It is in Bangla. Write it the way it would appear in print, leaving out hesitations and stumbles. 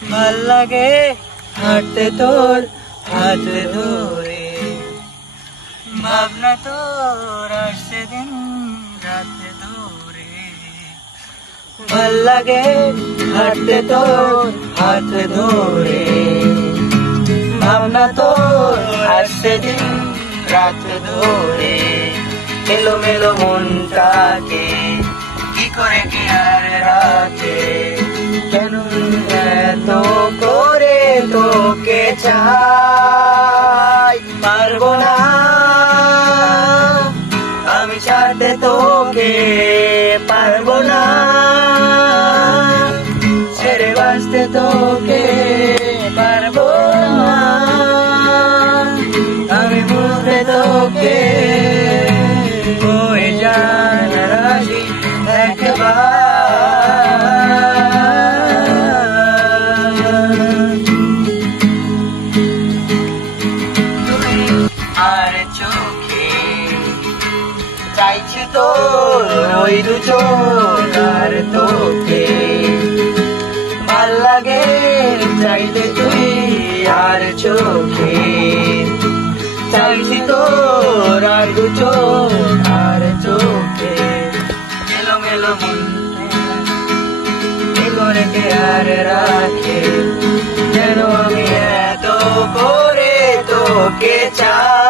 ভাল লাগে হাঁটতে তোর হাত ধরে, ভাবনা তোর আসছে দিন রাত ধরে। ভাল লাগে হাঁটতে তোর হাত ধরে, ভাবনা তোর আসছে দিন রাত ধরে। এলোমেলো মনটাকে কি করে কি আর রাতে, কেন এত করে তোকে চাই। পারবো না আমি ছাড়তে তোকে, পারবো না ছেড়ে বাঁচতে তোকে, পারবো না আমি বুঝতে তোকে। হয়ে যান রাজি একবার, আর চোখে চাইছি তোর ওই দু চোখ আর তোকে। ভাল লাগে চাইতে তুই আর চোখে, চাইছি তোর আর দু চোখ আর চোখে। এলোমেলো মন করে কে আর রাখে, যেন আমি এত করে তোকে চাই।